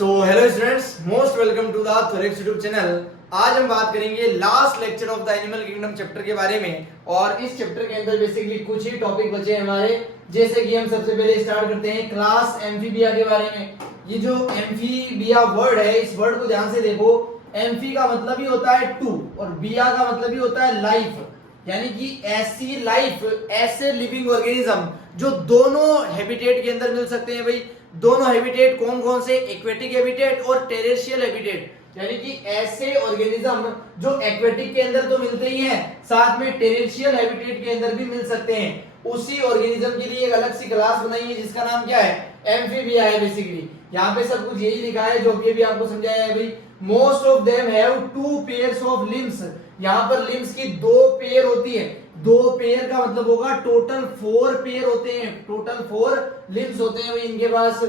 So hello students, most welcome to the Thorax YouTube channel. आज हम बात करेंगे last lecture of the animal kingdom chapter के बारे में। और इस चैप्टर के अंदर बेसिकली कुछ ही टॉपिक बचे हैं हमारे, जैसे कि हम सबसे पहले स्टार्ट करते हैं क्लास एम्फीबिया के बारे में। ये जो एम्फीबिया वर्ड है, इस वर्ड को ध्यान से देखो। एम्फी का मतलब ही होता है टू और बिया का मतलब ही होता है लाइफ, यानी कि ऐसी लाइफ, ऐसे लिविंग ऑर्गेनिज्म जो दोनों हैबिटेट के अंदर मिल सकते हैं। भाई दोनों हैबिटेट कौन कौन से? एक्वेटिक हैबिटेट और टेरेस्ट्रियल हैबिटेट, यानी कि ऐसे ऑर्गेनिज्म जो एक्वेटिक के अंदर तो मिलते ही हैं, साथ में टेरेस्ट्रियल हैबिटेट के अंदर भी मिल सकते हैं। उसी ऑर्गेनिज्म के लिए एक अलग सी क्लास बनाई है जिसका नाम क्या है? एम्फीबिया है। बेसिकली यहाँ पे सब कुछ यही लिखा है जो अभी आपको समझाया है। भाई most of them have two pairs of limbs. यहाँ पर लिम्स की दो पेयर होती है। दो पेयर का मतलब होगा टोटल 4 पेयर होते हैं, टोटल 4 लिम्स होते हैं इनके पास।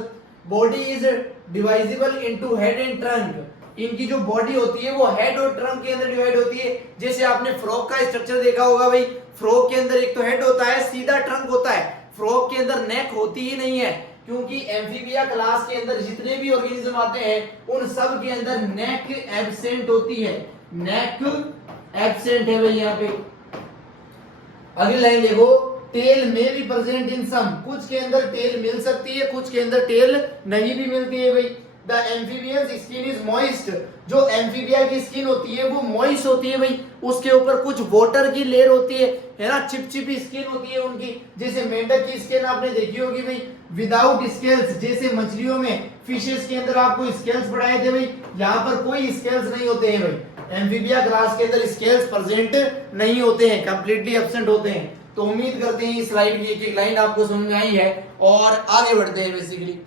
Body is divisible into head and trunk. इनकी जो बॉडी होती है वो हेड और ट्रंक के अंदर डिवाइड होती है। जैसे आपने फ्रॉग का स्ट्रक्चर देखा होगा। भाई फ्रॉग के अंदर एक तो हेड होता है, सीधा ट्रंक होता है। फ्रॉग के अंदर नेक होती ही नहीं है, क्योंकि एम्फीबिया क्लास के अंदर जितने भी ऑर्गेनिज्म आते हैं उन सब के अंदर नेक एब्सेंट होती है। नेक एब्सेंट है भाई यहाँ पे। अगली लाइन देखो, टेल में भी प्रेजेंट इन सम। कुछ के अंदर टेल मिल सकती है, कुछ के अंदर टेल नहीं भी मिलती है। भाई the amphibian skin is moist. जो एम्फीबिया की स्किन होती है वो मॉइस्ट होती है। भाई उसके ऊपर कुछ वाटर की लेयर होती है ना, चिपचिपी स्किन होती है उनकी। जैसे मेंढक की स्किन आपने देखी होगी भाई, विदाउट स्केल्स। जैसे मछलियों में, फिशेस के अंदर आपको स्केल्स पढ़ाए थे, भाई यहाँ पर कोई स्केल्स नहीं होते हैं। भाई एम्फीबिया क्लास के अंदर स्केल्स प्रेजेंट नहीं होते हैं, कंप्लीटली एब्सेंट होते हैं। तो उम्मीद करते हैं इस स्लाइड की एक लाइन आपको समझ में आई है और आगे बढ़ते हैं। Basically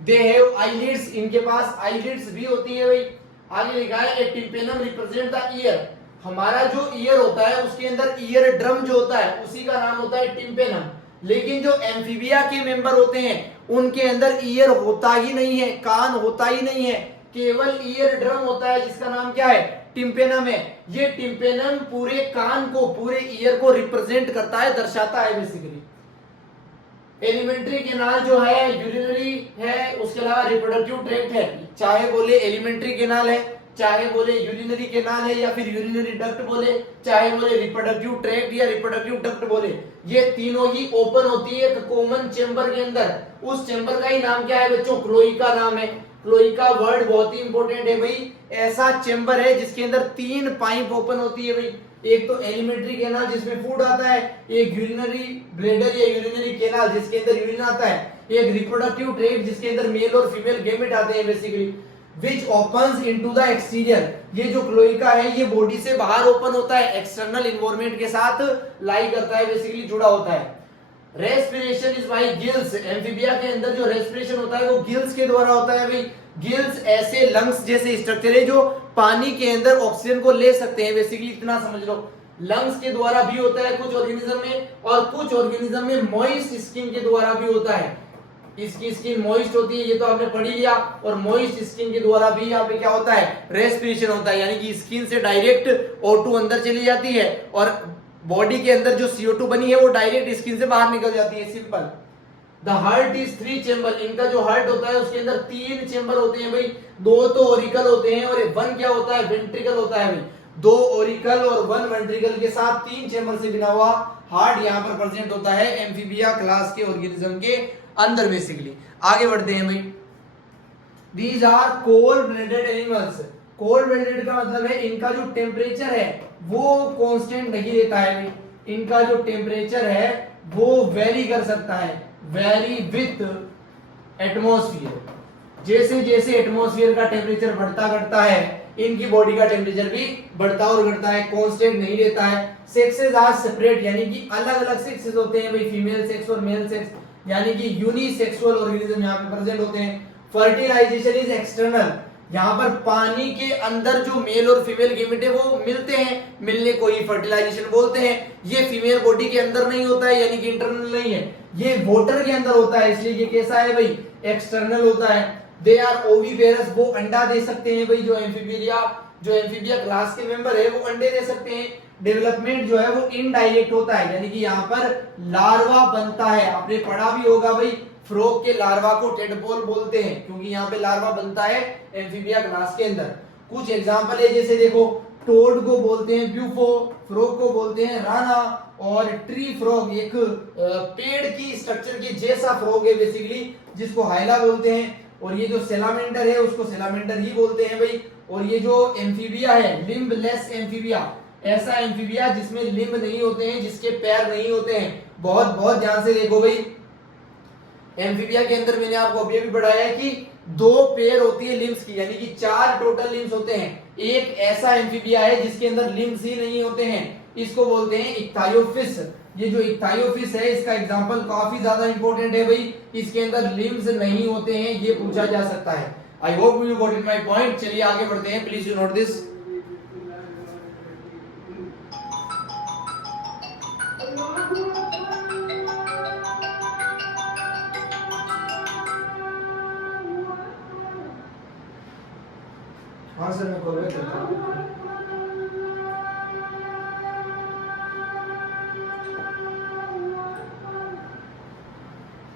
they have eyelids. इनके पास आईलिड्स भी होती है। भाई आगे लिखा है ए टिम्पेनम रिप्रेजेंट द ईयर। हमारा जो ईयर होता है उसके अंदर ईयर ड्रम जो होता है उसी का नाम होता है टिम्पेनम। लेकिन जो एम्फीबिया के मेंबर होते हैं उनके अंदर ईयर होता ही नहीं है, कान होता ही नहीं है, केवल ईयर ड्रम होता है जिसका नाम क्या है? टिम्पेनम है। ये टिम्पेनम पूरे कान को, पूरे ईयर को रिप्रेजेंट करता है, दर्शाता है बेसिकली। एलिमेंट्री केनाल जो है यूरिनरी है, उसके अलावा रिप्रोडक्टिव ट्रैक्ट है। चाहे बोले एलिमेंट्री केनाल है, चाहे बोले यूरिनरी केनाल है, या फिर यूरिनरी डक्ट बोले, चाहे बोले रिप्रोडक्टिव ट्रैक्ट या रिप्रोडक्टिव डक्ट बोले, ये तीनों ही ओपन होती है एक कॉमन चेंबर के अंदर। उस चेंबर का ही नाम क्या है बच्चों? क्लोइका नाम है। क्लोइका वर्ड बहुत ही इंपॉर्टेंट है। भाई ऐसा चेंबर है जिसके अंदर 3 पाइप ओपन होती है। भाई एक तो एलिमेंट्री केनाल जिसमें फूड आता है, एक यूरिनरी ब्लैडर या यूरिनरी केनाल जिसके अंदर यूरिन आता है, एक रिप्रोडक्टिव ट्रैक्ट जिसके अंदर मेल और फीमेल गैमेट आते हैं basically, which opens into the exterior। ये जो क्लोइका है ये बॉडी से बाहर ओपन होता है, एक्सटर्नल एनवायरनमेंट के साथ लाई करता है, बेसिकली जुड़ा होता है। Respiration is by gills. Amphibia के अंदर जो रेस्पिरेशन होता है वो गिल्स के द्वारा होता है। भाई गिल्स ऐसे लंग्स जैसे स्ट्रक्चर है जो पानी के अंदर ऑक्सीजन को ले सकते हैं, बेसिकली इतना समझ लो। लंग्स के द्वारा भी होता है कुछ ऑर्गेनिज्म में, और कुछ ऑर्गेनिज्म में मॉइस्ट स्किन के द्वारा भी होता है। इसकी स्किन मॉइस्ट होती है, ये तो आपने पढ़ ही लिया। और मॉइस्ट स्किन के द्वारा भी यहाँ पे क्या होता है? रेस्पिरेशन होता है, यानी कि स्किन से डायरेक्ट O2 अंदर चली जाती है और बॉडी के अंदर जो CO2 बनी है वो डायरेक्ट स्किन से बाहर निकल जाती है। Simple. The heart is 3 chamber. इनका जो हार्ट होता है उसके अंदर 3 चेंबर होते हैं। भाई 2 तो ओरिकल होते हैं और 1 क्या होता है? वेंट्रिकल होता है। भाई 2 ओरिकल और 1 वेंट्रिकल के साथ 3 चेंबर से बना हुआ हार्ट यहाँ पर प्रेजेंट होता है एम्फीबिया क्लास के ऑर्गेनिज्म के अंदर बेसिकली। आगे बढ़ते हैं। भाई these are cold blooded animals. Cold blooded का मतलब है इनका जो टेम्परेचर है वो कांस्टेंट नहीं रहता है। भाई इनका जो टेम्परेचर है वो वेरी कर सकता है, वेरी विथ एटमॉस्फेयर। जैसे जैसे एटमॉस्फेयर का टेम्परेचर बढ़ता घटता है इनकी बॉडी का टेम्परेचर भी बढ़ता और घटता है, कांस्टेंट नहीं रहता है। सेक्सेस आर सेपरेट, यानी कि अलग अलग सेक्सेस होते हैं। भाई फीमेल सेक्स और मेल सेक्स, यानी कि यूनिसेक्सुअल ऑर्गेनिज्म यहाँ पे प्रेजेंट होते हैं। Fertilisation is external. यहाँ पर पानी के अंदर जो मेल और फीमेल गैमेट है वो मिलते हैं, मिलने को ही फर्टिलाइजेशन बोलते हैं। ये फीमेल बॉडी के अंदर नहीं होता है, यानी कि इंटरनल नहीं है, ये वाटर के अंदर होता है, इसलिए ये कैसा है भाई? एक्सटर्नल होता है। They are oviparous. वो अंडा दे सकते हैं। भाई जो एम्फीबिया क्लास के मेंबर है वो अंडे दे सकते हैं। डेवलपमेंट जो है वो इनडायरेक्ट होता है, यानी कि यहाँ पर लार्वा बनता है। आपने पढ़ा भी होगा भाई फ्रॉग के लार्वा को टेडपोल बोलते हैं क्योंकि यहाँ पे लार्वा बनता है एम्फीबिया क्लास के अंदर। कुछ एग्जांपल है, जैसे देखो टोड को बोलते हैं ब्यूफो, फ्रॉग को बोलते हैं राना, और ट्री फ्रॉग एक पेड़ की स्ट्रक्चर के जैसा फ्रॉग है बेसिकली, जिसको हाइला बोलते हैं। और ये जो सेलामेंडर है उसको सेलामेंडर ही बोलते हैं भाई। और ये जो एम्फीबिया है, लिम्बलेस एम्फीबिया, ऐसा एम्फीबिया जिसमें लिम्ब नहीं होते हैं, जिसके पैर नहीं होते हैं। बहुत बहुत ध्यान से देखो भाई, एम्फीबिया के अंदर मैंने आपको अभी भी पढ़ाया है कि 2 पेयर होती है लिम्स की, यानी कि 4 टोटल लिम्स होते हैं। एक ऐसा एम्फीबिया है जिसके अंदर लिम्स ही नहीं होते हैं, इसको बोलते हैं इक्थायोफिस। ये जो इक्थायोफिस है इसका एग्जांपल काफी ज्यादा इंपॉर्टेंट है भाई, इसके अंदर लिम्स नहीं होते हैं, ये पूछा जा सकता है। I hope you got it my point. चलिए आगे बढ़ते हैं, प्लीज यू नोट दिस। हाँ सर, मैं कॉल बैक करता हूँ।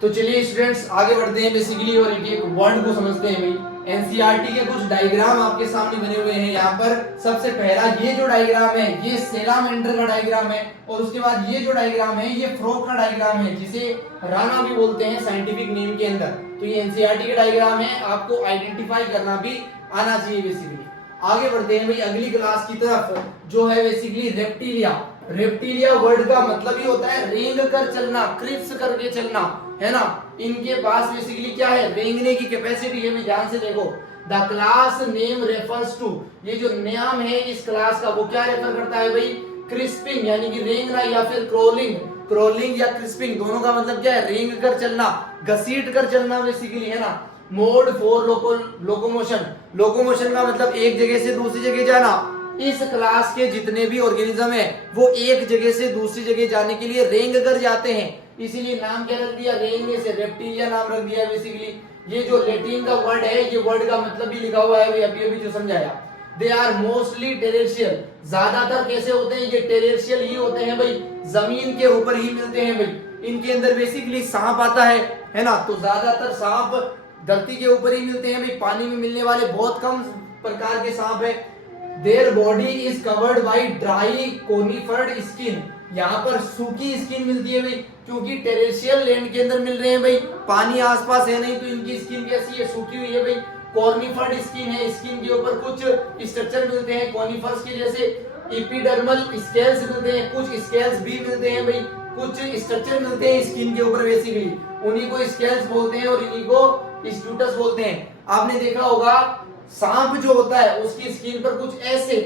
तो चलिए स्टूडेंट्स आगे बढ़ते हैं बेसिकली, और एक एक वर्ड को समझते हैं भाई। एनसीईआरटी के कुछ डायग्राम आपके सामने बने हुए हैं। यहाँ पर सबसे पहला ये जो डायग्राम है ये सेलामेंडर का डायग्राम है, और उसके बाद ये जो डायग्राम है ये फ्रॉग का डायग्राम है, जिसे राना भी बोलते हैं साइंटिफिक नेम के अंदर। तो ये एनसीईआरटी के डायग्राम है, आपको आइडेंटिफाई करना भी आना चाहिए बेसिकली। आगे बढ़ते हैं भाई अगली क्लास की तरफ, जो है बेसिकली रेप्टिलिया। रेप्टिलिया वर्ड का मतलब ही होता है रेंग कर चलना, क्रिप्स करके चलना, है ना। इनके पास बेसिकली क्या है, रेंगने की कैपेसिटी है। ध्यान से देखो, the class name refers to, ये जो नाम है इस क्लास का वो क्या रेफर करता है भाई, क्रिस्पिंग यानी कि रेंगना, या फिर क्रोलिंग। क्रोलिंग या क्रिस्पिंग दोनों का मतलब क्या है, रेंग कर चलना, घसीट कर चलना बेसिकली, है ना। मोड फॉर लोकोमोशन, लोकोमोशन का मतलब एक जगह से दूसरी जगह जाना। इस क्लास के जितने भी ऑर्गेनिज्म है वो एक जगह से दूसरी जगह जाने के लिए रेंग कर जाते हैं, इसीलिए नाम क्या रख दिया, रेंगने से रेप्टिलिया नाम रख दिया बेसिकली। ये जो लैटिन का वर्ड है, ये वर्ड का मतलब भी लिखा हुआ है अभी अभी जो समझाया। दे आर मोस्टली टेरेशियल, ज्यादातर कैसे होते हैं, ये टेरेशियल ही होते हैं भाई, जमीन के ऊपर ही मिलते हैं भाई। इनके अंदर बेसिकली सांप आता है ना, तो ज्यादातर सांप धरती के ऊपर ही मिलते हैं भाई, पानी में मिलने वाले बहुत कम प्रकार के सांप है। Their body is covered by dry cornified skin, यहाँ पर सूखी स्किन मिलती है भाई, क्योंकि टेरेशियल लैंड के अंदर मिल रहे हैं भाई, पानी आसपास है नहीं, तो इनकी स्किन कैसी है, सूखी हुई है भाई। कॉर्निफर्ड स्किन है, स्किन के ऊपर कुछ स्ट्रक्चर मिलते हैं कॉनिफर्स के जैसे, एपिडर्मल स्केल्स मिलते हैं, कुछ स्केल्स भी मिलते हैं भाई, कुछ स्ट्रक्चर मिलते हैं स्किन के ऊपर बेसिकली, उन्हीं को स्केल्स बोलते हैं और इन्हीं को स्टूटस बोलते हैं। आपने देखा होगा सांप जो होता है उसकी स्किन पर कुछ ऐसे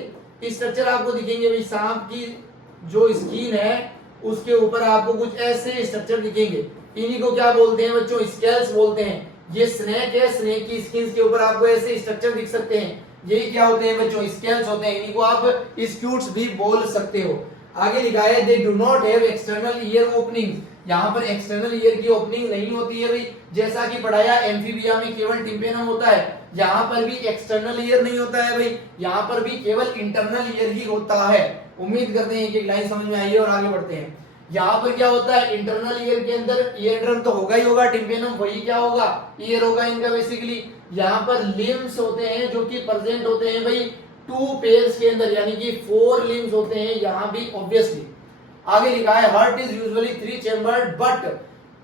स्ट्रक्चर आपको दिखेंगे भाई, सांप की जो स्किन है उसके ऊपर आपको कुछ ऐसे स्ट्रक्चर दिखेंगे, इन्हीं को क्या बोलते हैं बच्चों, स्केल्स बोलते हैं। ये स्नेक है, स्नेक की स्किन के ऊपर आपको ऐसे स्ट्रक्चर दिख सकते हैं, यही क्या होते हैं बच्चों, स्केल्स होते हैं, इन्हीं को आप स्क्यूट्स भी बोल सकते हो। आगे लिखा है they do not have external ear opening, यहाँ पर एक्सटर्नल ईयर की ओपनिंग नहीं होती है भाई, जैसा कि पढ़ाया एम्फीबिया में केवल टिम्पेनम होता है, यहाँ पर भी एक्सटर्नल ईयर नहीं होता है भाई, यहाँ पर भी केवल इंटरनल ईयर ही होता है। उम्मीद करते हैं कि लाइन समझ में आई है, और आगे बढ़ते हैं। यहाँ पर क्या होता है, इंटरनल ईयर के अंदर ईयर ड्रम तो होगा ही होगा, टिम्पेनम वही क्या होगा, ईयर होगा इनका बेसिकली। यहाँ पर लिम्स होते हैं जो कि प्रेजेंट होते हैं भाई 2 पेयर्स के अंदर, यानी कि 4 लिम्स होते हैं यहाँ भी ऑब्वियसली। आगे लिखा है heart is usually 3 chambered, but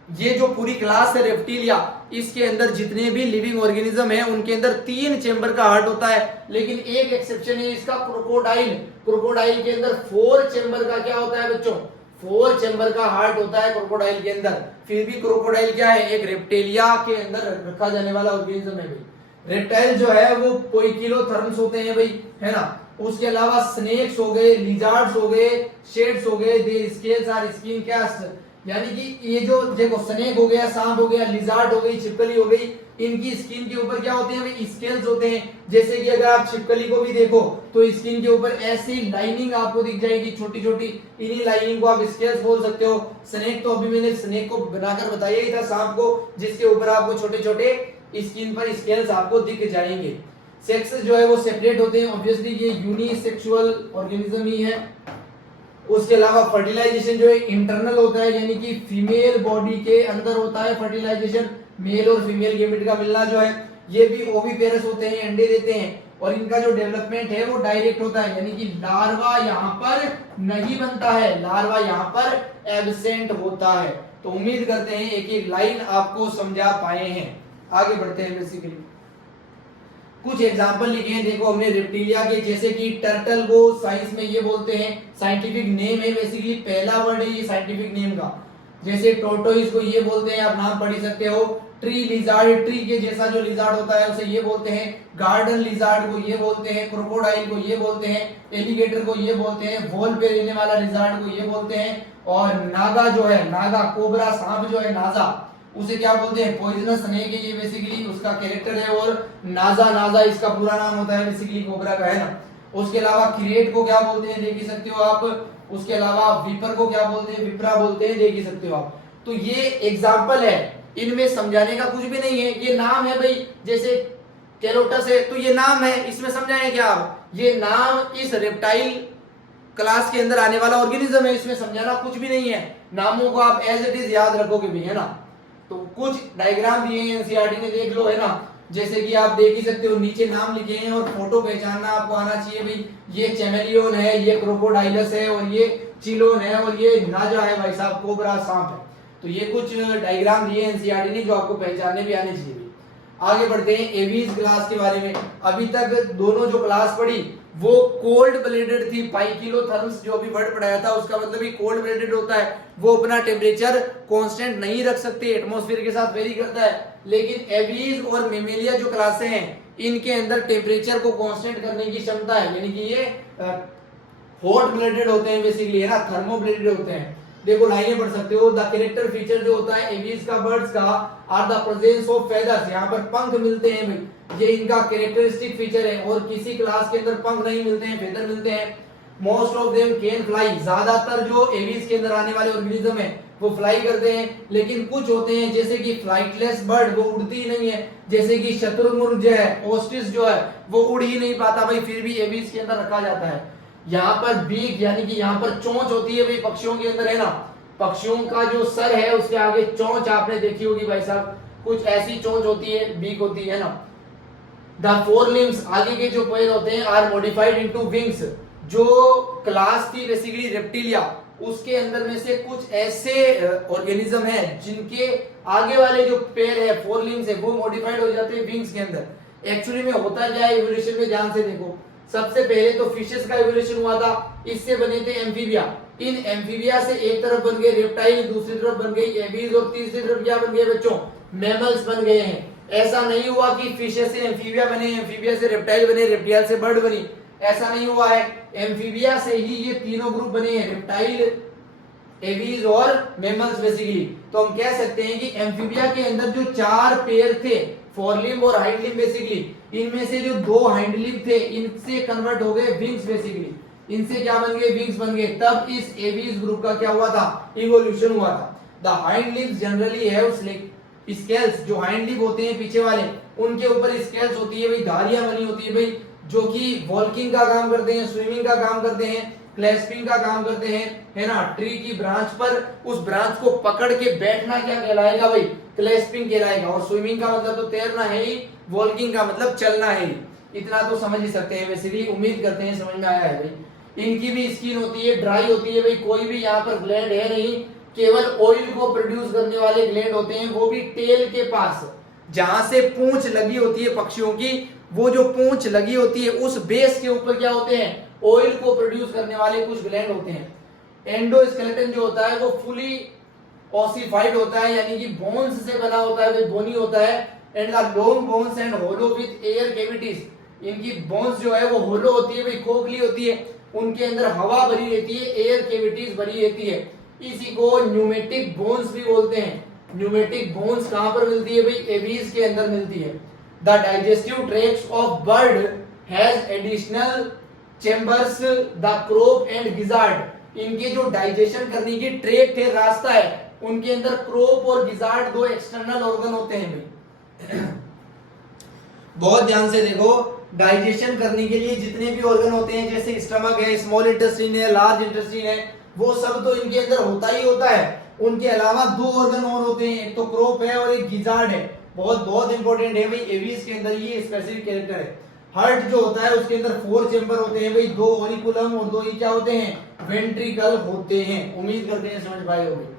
ये जो पूरी क्लास है रेप्टिलिया, इसके अंदर जितने भी लिविंग ऑर्गेनिज्म है उनके अंदर 3 चैम्बर का हार्ट होता है, लेकिन एक एक्सेप्शन है इसका, क्रोकोडाइल। क्रोकोडाइल के अंदर 4 चैम्बर का क्या होता है बच्चों, 4 चैम्बर का हार्ट होता है क्रोकोडाइल के अंदर। फिर भी क्रोकोडाइल क्या है, एक रेप्टिलिया के अंदर रखा जाने वाला ऑर्गेनिज्म है भाई। रेप्टाइल जो है वो पोइकिलोथर्म्स होते हैं भाई, है ना। उसके अलावा स्नेक्स हो गए, लिजार्ड्स हो गए, शेड्स हो गए, दे स्केल्स आर स्किन कैस्ट, यानी कि ये जो देखो स्नेक हो गया, सांप हो गया, लिजार्ड हो गई, छिपकली हो गई, इनकी स्किन के ऊपर क्या होते हैं भाई, स्केल्स होते हैं। जैसे कि अगर आप छिपकली को भी देखो तो स्किन के ऊपर ऐसी लाइनिंग आपको दिख जाएगी छोटी छोटी, इन्हीं लाइनिंग को आप स्केल्स बोल सकते हो। स्नेक तो अभी मैंने स्नेक को बनाकर बताया ही था, सांप को, जिसके ऊपर आपको छोटे छोटे स्किन पर स्केल्स आपको दिख जाएंगे। सेक्सेस जो है वो सेपरेट होते हैं, ऑब्वियसली ये यूनिसेक्सुअल ऑर्गेनिज्म ही है। उसके अलावा फर्टिलाइजेशन जो है इंटरनल होता है, यानी कि फीमेल बॉडी के अंदर होता है फर्टिलाइजेशन, मेल और फीमेल गैमेट का मिलना जो है। ये भी ओविपेरस होते हैं, अंडे देते हैं, और इनका जो डेवलपमेंट है वो डायरेक्ट होता है, यानी कि लार्वा यहाँ पर नहीं बनता है, लार्वा यहाँ पर एब्सेंट होता है। तो उम्मीद करते हैं एक एक लाइन आपको समझा पाए हैं। आगे बढ़ते हैं। बेसिकली कुछ एग्जांपल लिखे हैं, देखो हमने रेप्टिलिया के, जैसे कि टर्टल को साइंस में ये बोलते हैं, साइंटिफिक नेम है, बेसिकली पहला वर्ड है ये साइंटिफिक नेम का। जैसे टोर्टोइस को ये बोलते हैं, आप नाम पढ़ ही सकते हो। ट्री लिजार्ड, ट्री के जैसा जो लिजार्ड होता है उसे ये बोलते हैं। गार्डन लिजार्ड को ये बोलते हैं। क्रोकोडाइल को ये बोलते हैं। एलिगेटर को ये बोलते हैं। वॉल पे रहने वाला लिजार्ड को ये बोलते हैं। और नागा जो है, नागा कोबरा सांप जो है, नाजा, उसे क्या बोलते हैं, पॉइजनस स्नेक है ये, बेसिकली उसका कैरेक्टर है। और नाजा, नाजा इसका पूरा नाम होता है बेसिकली कोबरा का, है ना। उसके अलावा क्रिएट को क्या बोलते हैं, देख ही सकते हो आप। उसके अलावा विपर को क्या बोलते हैं, विप्रा बोलते हैं, देख ही सकते हो आप। तो ये एग्जांपल है, इनमें समझाने का कुछ भी नहीं है, ये नाम है भाई। जैसे कैलोटस है तो ये नाम है, इसमें समझाएं क्या आप, ये नाम इस रेप्टाइल क्लास के अंदर आने वाला ऑर्गेनिज्म है, इसमें समझाना कुछ भी नहीं है। नामों को आप एज इट इज याद रखोगे भी, है ना। तो कुछ डायग्राम दिए हैं एनसीईआरटी ने, देख लो, है ना। जैसे कि आप देख ही सकते हो, नीचे नाम लिखे हैं और फोटो पहचानना आपको आना चाहिए भाई। ये चैमेलियन है, ये क्रोकोडाइलस है, और ये चिलोन है, और ये नाजा है भाई साहब, कोबरा सांप है। तो ये कुछ डायग्राम दिए एनसीईआरटी ने जो आपको पहचानने भी आने चाहिए। आगे बढ़ते हैं एवीज क्लास के बारे में। अभी तक दोनों जो क्लास पढ़ी वो कोल्ड ब्लेडेड थी। पाइकिलोथर्म्स जो अभी वर्ड पढ़ाया था उसका मतलब ही कोल्ड ब्लेडेड होता है, वो अपना टेम्परेचर कांस्टेंट नहीं रख सकते, एटमॉस्फेयर के साथ वेरी करता है। लेकिन एवीज और मेमेलिया जो क्लासें हैं इनके अंदर टेम्परेचर को कांस्टेंट करने की क्षमता है, यानी कि ये हॉट ब्लेडेड होते हैं बेसिकली, है ना, थर्मो ब्लेडेड होते हैं। देखो लाइनें पढ़ सकते हो। द कैरेक्टर फीचर जो होता है एवीज का, बर्ड्स का, are the presence of feathers, यहाँ पर पंख मिलते हैं भाई, ये इनका कैरेक्टरिस्टिक फीचर है। और किसी क्लास के अंदर पंख नहीं मिलते हैं, फेदर मिलते हैं। Most of them can fly, ज्यादातर जो एवीज के अंदर आने वाले ऑर्गेनिज्म है वो फ्लाई करते हैं। लेकिन कुछ होते हैं जैसे कि फ्लाइटलेस बर्ड, वो उड़ती ही नहीं है, जैसे कि शतुरमुर्ग जो है, ऑस्ट्रिच जो है, वो उड़ ही नहीं पाता भाई, फिर भी एवीज के अंदर रखा जाता है। यहाँ पर बीक, यानी कि यहाँ पर चोंच होती है भाई पक्षियों के अंदर, है ना। पक्षियों का जो सर है उसके आगे चोंच आपने देखी होगी भाई साहब, कुछ ऐसी चोंच होती है, बीक होती है ना। द फोर लिम्स, आगे के जो पैर होते हैं, आर मॉडिफाइड इनटू विंग्स। जो क्लास थी बेसिकली रेप्टिलिया, उसके अंदर में से कुछ ऐसे ऑर्गेनिज्म है जिनके आगे वाले जो पैर है, फोर लिम्स है, वो मॉडिफाइड हो जाते हैं विंग्स के अंदर। एक्चुअली में होता क्या है इवोल्यूशन में, ध्यान से देखो। सबसे पहले तो फिशेस का इवोल्यूशन हुआ था, इससे बने थे एम्फीबिया। इन एम्फीबिया से एक तरफ बन गए रेप्टाइल, दूसरी तरफ बन गई एवीज, और तीसरी तरफ क्या बन गए बच्चों, मैमल्स बन गए हैं। ऐसा नहीं हुआ कि फिशेस से एम्फीबिया बने, एम्फीबिया से रेप्टाइल बने, रेप्टाइल से बर्ड बनी, ऐसा नहीं हुआ है। एम्फीबिया से ही ये तीनों ग्रुप बने हैं, रेप्टाइल, एवीज और मैमल्स बेसिकली। तो हम कह सकते हैं कि एम्फीबिया के अंदर जो चार पैर थे, फोरलिम्ब और हाइंड लिम्ब बेसिकली, इनमें से जो दो हाइंड लिम्ब थे इनसे कन्वर्ट हो गए विंग्स बेसिकली, इनसे क्या बन गए, विंग्स बन गए। तब इस एवीज ग्रुप का क्या हुआ था, इवोल्यूशन हुआ था। The hind limbs generally have scales, जो हाइंड लिम्ब होते हैं पीछे वाले, उनके ऊपर स्केल्स होती है भाई, धारियां बनी होती है भाई, जो कि वॉल्किंग का काम करते हैं, स्विमिंग का काम करते हैं, क्लैस्पिंग का काम करते हैं, है ना। ट्री की ब्रांच पर उस ब्रांच को पकड़ के बैठना क्या कहलाएगा भाई, क्लैस्पिंग कहलाएगा। और स्विमिंग का मतलब तो तैरना है ही, वॉल्किंग का मतलब चलना है ही। इतना तो समझ ही सकते हैं बेसिकली, उम्मीद करते हैं समझ में आया है भाई। इनकी भी स्किन होती है, ड्राई होती है भाई, कोई भी यहाँ पर ग्लैंड है नहीं, केवल ऑयल को प्रोड्यूस करने वाले ग्लैंड होते हैं, वो भी टेल के पास, जहां से पूंछ लगी होती है पक्षियों की, वो जो पूंछ लगी होती है उस बेस के ऊपर क्या होते हैं, ऑयल को प्रोड्यूस करने वाले कुछ ग्लैंड होते हैं। एंडोस्केलेटन जो होता है वो फुली ओसिफाइड होता है, यानी कि बोन्स से बना होता है, बोनी होता है। And the long bones and hollow with air cavities, इनकी बोन्स जो है वो होलो होती है भाई, खोखली होती है, उनके अंदर हवा भरी रहती है, एयर कैविटीज भरी रहती है। इसी को न्यूमेटिक बोन्स भी बोलते हैं। न्यूमेटिक बोन्स कहां पर मिलती है भाई, एवीज के अंदर मिलती है। The digestive tract of bird has additional chambers, the crop and gizzard, इनके जो डाइजेशन करने की ट्रैक्ट है, रास्ता है, उनके अंदर क्रोप और गिजार्ड दो एक्सटर्नल ऑर्गन होते हैं भाई। बहुत ध्यान से देखो, डाइजेशन करने के लिए जितने भी ऑर्गन होते हैं, जैसे स्टमक है, स्मॉल इंटेस्टाइन है, लार्ज इंटेस्टाइन है, वो सब तो इनके अंदर होता ही होता है। उनके अलावा दो ऑर्गन और होते हैं, एक तो क्रोप है और एक गिजार्ड है। बहुत बहुत इंपॉर्टेंट है भाई, एवीज के अंदर ये स्पेसिफिक कैरेक्टर है। हार्ट जो होता है उसके अंदर 4 चेंबर होते हैं भाई, 2 ऑरिकुलम और 2 ये क्या होते हैं, वेंट्रिकल होते हैं। उम्मीद करते हैं समझ पाए होंगे।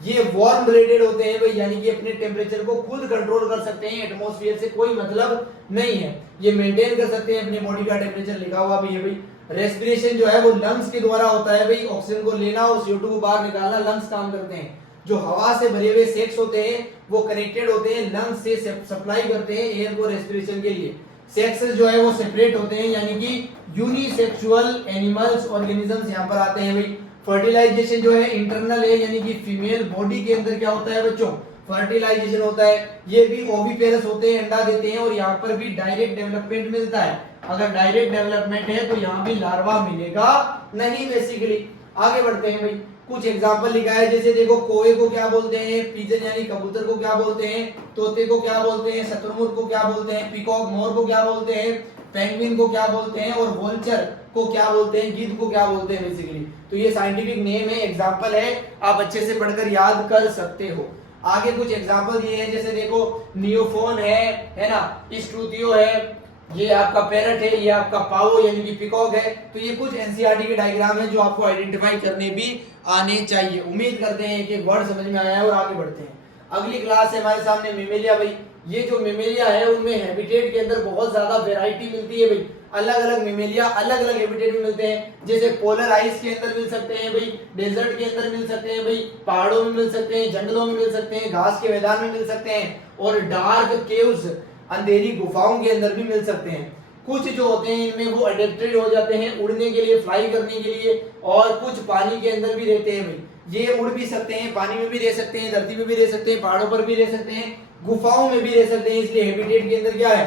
ये वार्म ब्लडेड होते हैं भाई, यानी कि अपने टेम्परेचर को खुद कंट्रोल कर सकते हैं, एटमॉस्फेयर से कोई मतलब नहीं है। ये मेंटेन कर सकते हैं अपने बॉडी का टेम्परेचर, लिखा हुआ भी है भाई। रेस्पिरेशन जो है वो लंग्स के द्वारा होता है भाई, ऑक्सीजन को लेना और CO2 को बाहर निकालना लंग्स काम करते हैं। जो हवा से भरे हुए सेक्स होते हैं वो कनेक्टेड होते हैं लंग्स से, सप्लाई करते हैं एयर को रेस्पिरेशन के लिए। सेक्सेस जो है वो सेपरेट होते हैं, यानी कि यूनिसेक्सुअल एनिमल्स ऑर्गेनिजम्स यहाँ पर आते हैं भाई। फर्टिलाइजेशन जो है इंटरनल है, यानी कि फीमेल बॉडी के अंदर क्या होता है बच्चों, फर्टिलाइजेशन होता है। ये भी ओविपेरस होते हैं, अंडा देते हैं और यहाँ पर भी डायरेक्ट डेवलपमेंट मिलता है। अगर डायरेक्ट डेवलपमेंट है तो यहाँ भी लार्वा मिलेगा नहीं बेसिकली। आगे बढ़ते हैं भाई, कुछ एग्जांपल लिखा है, जैसे देखो कोए को क्या बोलते हैं, पिजन यानी कबूतर को क्या बोलते हैं, तोते को क्या बोलते हैं, शतुरमुर्ग को क्या बोलते हैं, पीकॉक मोर को क्या बोलते हैं, पेंगुइन को क्या बोलते हैं और वोल्चर को क्या बोलते हैं, गिद्ध को क्या बोलते हैं बेसिकली। तो ये साइंटिफिक नेम है, एग्जांपल है, आप अच्छे से पढ़कर याद कर सकते हो। आगे कुछ एग्जांपल दिए हैं, जैसे देखो नियोफोन है ना, स्टूथियो है, ये आपका पैरट है, ये आपका पाओ यानी कि पिकॉक है। तो ये कुछ एनसीईआरटी के डायग्राम है जो आपको आइडेंटिफाई करने भी आने चाहिए। उम्मीद करते हैं कि वर्ड समझ में आया है और आगे बढ़ते हैं। अगली क्लास है हमारे सामने मेमेलिया भाई। ये जो मेमेलिया है उनमें हैबिटेट के अंदर बहुत ज्यादा वैरायटी मिलती है भाई। अलग अलग मेमेलिया अलग अलग हैबिटेट में मिलते हैं, जैसे पोलर आइस के अंदर मिल सकते हैं भाई, डेजर्ट के अंदर मिल सकते हैं भाई, पहाड़ों में मिल सकते हैं, जंगलों में मिल सकते हैं, घास के मैदान में मिल सकते हैं और डार्क केव्स अंधेरी गुफाओं के अंदर भी मिल सकते हैं। कुछ जो होते हैं इनमें वो अडेप्टेड हो जाते हैं उड़ने के लिए, फ्लाई करने के लिए, और कुछ पानी के अंदर भी रहते हैं भाई। ये उड़ भी सकते हैं, पानी में भी रह सकते हैं, धरती में भी रह सकते हैं, पहाड़ों पर भी रह सकते हैं, गुफाओं में भी रह सकते हैं। इसलिए हैबिटेट के अंदर क्या है,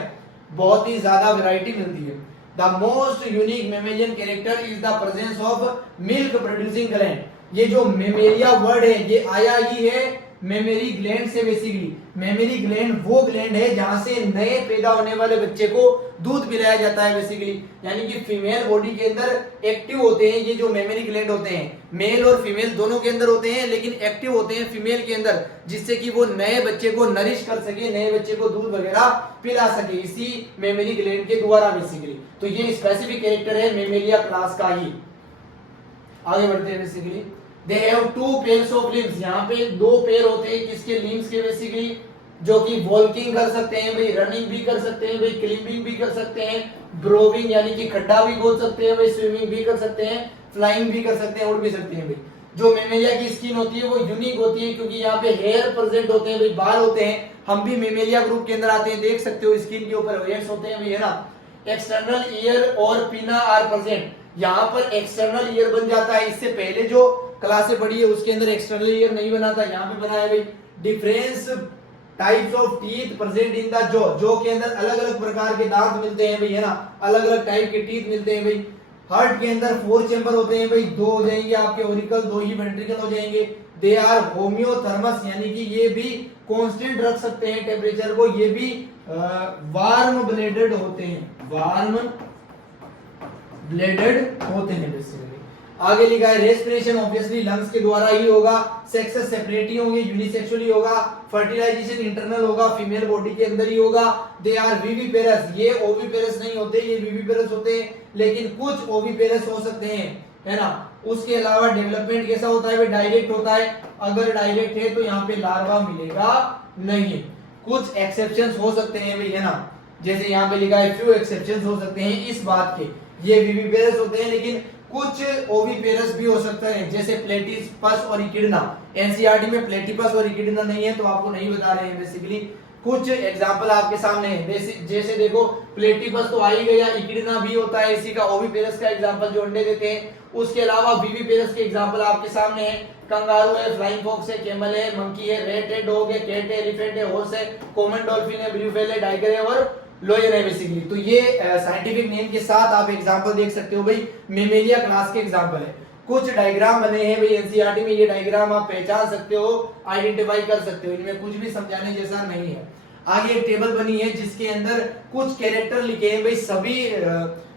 बहुत ही ज्यादा वैरायटी मिलती है। The most unique mammalian character is the presence of milk producing gland. ये जो मेमेलिया वर्ड है ये आया ही है मेमरी ग्लैंड से बेसिकली। मेमरी ग्लैंड वो ग्लैंड है जहां से नए पैदा होने वाले बच्चे को दूध पिलाया जाता है बेसिकली, यानी कि फीमेल बॉडी के अंदर एक्टिव होते हैं ये जो मेमरी ग्लैंड होते हैं। मेल और फीमेल दोनों के अंदर होते हैं, लेकिन एक्टिव होते हैं फीमेल के अंदर, जिससे कि वो नए बच्चे को नरिश कर सके, नए बच्चे को दूध वगैरह पिला सके, इसी मेमरी ग्लैंड के द्वारा बेसिकली। तो ये स्पेसिफिक कैरेक्टर है मेमेलिया क्लास का ही। आगे बढ़ते हैं basically. They have 2 pairs of limbs। यहाँ पे 2 पैर होते हैं किसके, लिम्स के बेसिकली, जो कि वॉल्किंग कर सकते हैं भाई, रनिंग भी कर सकते हैं भाई, क्लिंबिंग भी कर सकते हैं, ब्रोविंग यानी कि खड्डा भी खोद सकते हैं भाई, स्विमिंग भी कर सकते हैं, फ्लाइंग भी कर सकते हैं, उड़ भी सकते हैं भाई। जो मेमेलिया की स्किन होती है वो यूनिक होती है क्योंकि यहाँ पे हेयर प्रेजेंट होते हैं भाई, बाल होते हैं। हम भी मेमेलिया ग्रुप के अंदर आते हैं, देख सकते हो स्किन के ऊपर हेयर्स होते हैं भाई, है ना। एक्सटर्नल ईयर और पिना आर प्रेजेंट। यहाँ पर एक्सटर्नल ईयर बन जाता है, इससे पहले जो क्लासे पढ़ी है उसके अंदर एक्सटर्नल ईयर नहीं बना था, यहाँ पे बना है भाई। Difference types of teeth present in the jaw के अंदर अलग अलग प्रकार के दांत मिलते हैं भाई, है ना, अलग अलग टाइप के टीथ मिलते हैं भाई। हार्ट के अंदर 4 चेंबर होते हैं भाई, 2 हो जाएंगे आपके ओरिकल, 2 ही वेंट्रिकल हो जाएंगे। दे आर होम्योथर्मस, यानी कि ये भी कांस्टेंट रख सकते हैं टेम्परेचर को, ये भी वार्म ब्लेडेड होते हैं, वार्म ब्लेडेड होते हैं बेसिकली। आगे लिखा है रेस्पिरेशन ऑब्वियसली लंग्स के द्वारा ही होगा, सेक्सेस सेपरेट ही होंगे, यूनिसेक्सुअली होगा, फर्टिलाइजेशन इंटरनल होगा, फीमेल बॉडी के अंदर ही होगा। दे आर विविपेरस, ये ओविपेरस नहीं होते, ये विविपेरस होते हैं, लेकिन कुछ ओविपेरस हो सकते हैं, है ना। उसके अलावा डेवलपमेंट कैसा होता है, डायरेक्ट होता है। अगर डायरेक्ट है तो यहाँ पे लार्वा मिलेगा नहीं। कुछ एक्सेप्शंस हो सकते हैं भाई, है ना, जैसे यहाँ पे लिखा है फ्यू एक्सेप्शंस हो सकते हैं इस बात के, ये विविपेरस होते हैं, लेकिन कुछ ओविपेरस भी हो सकता है, जैसे प्लेटिपस और इकिडना। एनसीईआरटी में प्लेटिपस और इकिडना नहीं है तो आपको नहीं बता रहे हैं बेसिकली। कुछ एग्जांपल आपके सामने है, जैसे देखो प्लेटिपस तो आ ही गया, इकिडना भी होता है इसी का, ओविपेरस का एग्जांपल जो अंडे देते हैं। उसके अलावा विविपेरस के एग्जांपल आपके सामने है, कंगारू है, फ्लाइंग फॉक्स है, कैमल है, मंकी है, रेट है, डॉग है, कैट है, एलिफेंट है, हॉर्स है, कॉमन डॉल्फिन है, ब्लूफेल है, टाइगर है और लोयन है बेसिकली। तो ये साइंटिफिक नेम के साथ आप एग्जांपल देख सकते हो भाई, मेमेलिया क्लास के एग्जांपल है। कुछ डायग्राम बने हैं भाई एनसीईआरटी में, ये डायग्राम आप पहचान सकते हो, आइडेंटिफाई कर सकते हो, इनमें कुछ भी समझाने जैसा नहीं है। आगे एक टेबल बनी है जिसके अंदर कुछ कैरेक्टर लिखे हैं भाई सभी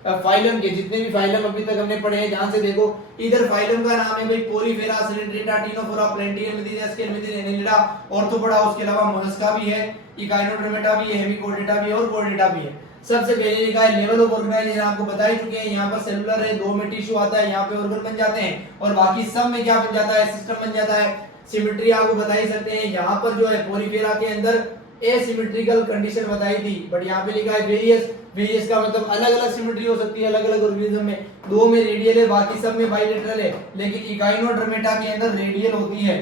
फाइलम के, जितने भी फाइलम अभी तक हमने पढ़े हैं। ध्यान से देखो, इधर फाइलम का नाम है भाई पोरीफेरा, सिलिंड्रेटा, टिनोफोरा, प्लेंटियम, मेथिस, स्केलमेथिस, एनेलिडा, ऑर्थोपोडा, उसके अलावा मोलस्का भी है, इकाइनोडर्मेटा भी है, हेमिकोडेटा भी है और कोर्डेटा भी है। सबसे पहले लिखा है लेवल ऑफ ऑर्गेनाइजेशन, आपको बता ही चुके हैं। यहाँ पर सेलुलर है, 2 में टिश्यू आता है, यहाँ पे ऑर्गन बन जाते हैं और बाकी सब में क्या बन जाता है, सिस्टम बन जाता है। सिमेट्री आपको बता ही सकते हैं। यहाँ पर जो है पोरीफेरा के अंदर एसिमेट्रिकल कंडीशन बताई थी, बट यहाँ पे लिखा है वेरियस। वेरियस का मतलब अलग अलग सिमेट्री हो सकती है अलग अलग ऑर्गेनिज्म में। 2 में रेडियल है, बाकी सब में बाइलेटरल है, लेकिन इकाइनोडर्मेटा के अंदर रेडियल होती है।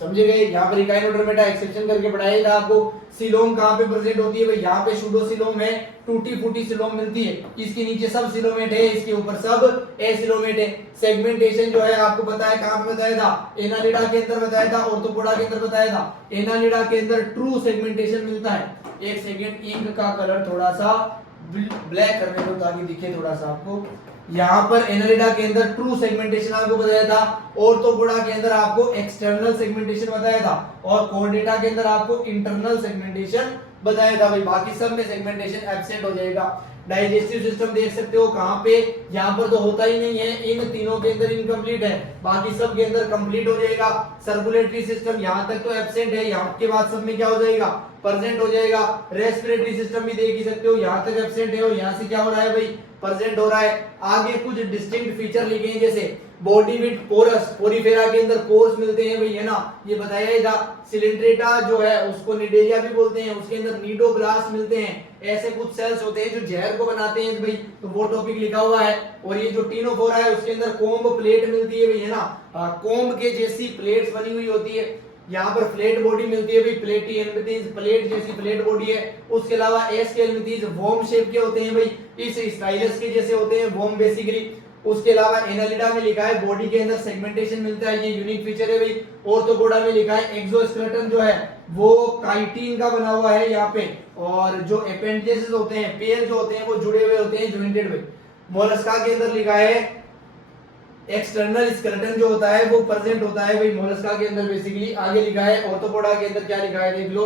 समझे गए? यहाँ पर इकाइनोडर्मेटा एक्सेप्शन करके पढ़ाया था आपको। सिलोम कहाँ पे प्रेजेंट होती है भाई? यहाँ पे सूडोसिलोम है, टूटी फूटी सिलोम मिलती है। इसके नीचे सब सिलोमेट है, इसके ऊपर सब एसिलोमेट है। सेगमेंटेशन जो है आपको पता है कहाँ पे बताया था? एनालिडा के अंदर बताया था, ऑर्थोपोडा के अंदर बताया था। एनालिडा के अंदर ट्रू सेगमेंटेशन मिलता है। एक सेकंड, इंक का कलर थोड़ा सा ब्लैक करने दो ताकि दिखे थोड़ा सा आपको। यहाँ पर एनालिडा के अंदर ट्रू सेगमेंटेशन आपको बताया था, ऑर्थोपोडा के अंदर आपको एक्सटर्नल सेगमेंटेशन बताया था और कोर्डेटा के अंदर आपको इंटरनल सेगमेंटेशन बताया था भाई। बाकी सब में सेगमेंटेशन एब्सेंट हो जाएगा। डाइजेस्टिव सिस्टम देख सकते हो कहाँ पे, यहाँ पर तो होता ही नहीं है, इन तीनों के अंदर इनकम्प्लीट है, बाकी सब के अंदर कंप्लीट हो जाएगा। सर्कुलेटरी सिस्टम यहाँ तक तो एब्सेंट है, यहाँ के बाद सब में क्या हो जाएगा, प्रेजेंट हो जाएगा। रेस्पिरेटरी सिस्टम भी देख ही सकते हो, यहाँ तक एब्सेंट है और यहाँ से क्या हो रहा है भाई, प्रेजेंट हो रहा है। आगे कुछ डिस्टिंक्ट फीचर लिखे हैं, जैसे बॉडी विथ पोरस, पोरीफेरा के अंदर पोर्स मिलते हैं भाई, है ना, ये बताया ही था। सिलिंड्रेटा जो है उसको निडेरिया भी बोलते हैं, उसके अंदर नीडोब्लास्ट मिलते हैं। ऐसे कुछ सेल्स होते हैं जो जहर को बनाते हैं भाई, तो वो टॉपिक लिखा हुआ है। और ये जो टिनोफोरा है उसके अंदर कोम्ब प्लेट मिलती है भाई, है ना, कोम्ब के जैसी प्लेट्स बनी हुई होती है। यहाँ पर फ्लैट बॉडी मिलती है भाई, प्लेटी एल्मिथीज, प्लेट जैसी फ्लैट बॉडी है। उसके अलावा एस के एल्मिथीज वॉर्म शेप के होते हैं भाई, इस स्टाइलस के जैसे होते हैं वॉर्म बेसिकली। उसके अलावा एनालिडा में लिखा है बॉडी के अंदर सेगमेंटेशन मिलता है, ये यूनिक फीचर है भाई। ऑर्थोपोडा में लिखा है एक्सोस्केलेटन जो है वो काइटिन का बना हुआ है यहाँ पे, और जो अपेंडेजेस होते हैं, पेयर जो होते हैं वो जुड़े हुए होते हैं, जॉइंटेड में। मोलस्का के अंदर लिखा है एक्सटर्नल स्केलेटन जो होता है वो प्रेजेंट होता है भाई मोलस्का के अंदर बेसिकली। आगे लिखा है ऑर्थोपोडा के अंदर क्या लिखा है देख लो।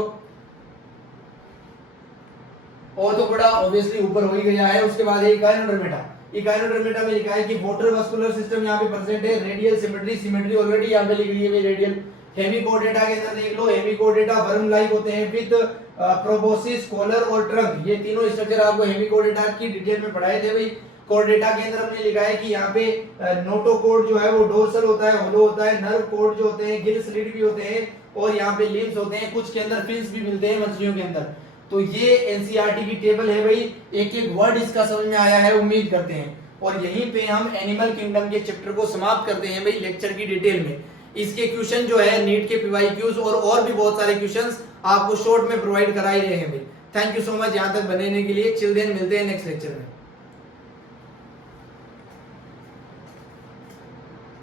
ऑर्थोपोडा ऑब्वियसली ऊपर हो ही गया है। उसके बाद है इकाइनोडर्मेटा। इकाइनोडर्मेटा में लिखा है कि वाटर मस्कुलर सिस्टम यहाँ पे प्रेजेंट है। रेडियल सिमेट्री, सिमेट्री ऑलरेडी यहाँ पे लिख ली है रेडियल। हेमिकोडेटा के अंदर देख लो, हेमिकोडेटा वर्म लाइक होते हैं विद प्रोबोसिस, कॉलर और ट्रंक। ये तीनों स्ट्रक्चर आपको हेमिकोडेटा की डिटेल में पढ़ाए थे भाई। कोर्डेटा के अंदर हमने लिखा है कि यहाँ पे नोटोकोड जो है वो डोर्सल होता है, होलो होता है। नर्व कोड जो होते हैं, गिल स्लिट भी होते हैं और यहाँ पे लिम्स होते हैं। कुछ के अंदर फिन्स भी मिलते हैं मछलियों के अंदर। तो ये एनसीईआरटी की टेबल है भाई, एक एक वर्ड इसका समझ में आया है उम्मीद करते हैं। और यहीं पे हम एनिमल किंगडम के चैप्टर को समाप्त करते हैं भाई लेक्चर की डिटेल में। इसके क्वेश्चन जो है नीट के पीवाईक्यूज और भी बहुत सारे क्वेश्चंस आपको शॉर्ट में प्रोवाइड कराए गए हैं भाई। थैंक यू सो मच यहाँ तक बने रहने के लिए। चिल देन, मिलते हैं नेक्स्ट लेक्चर में।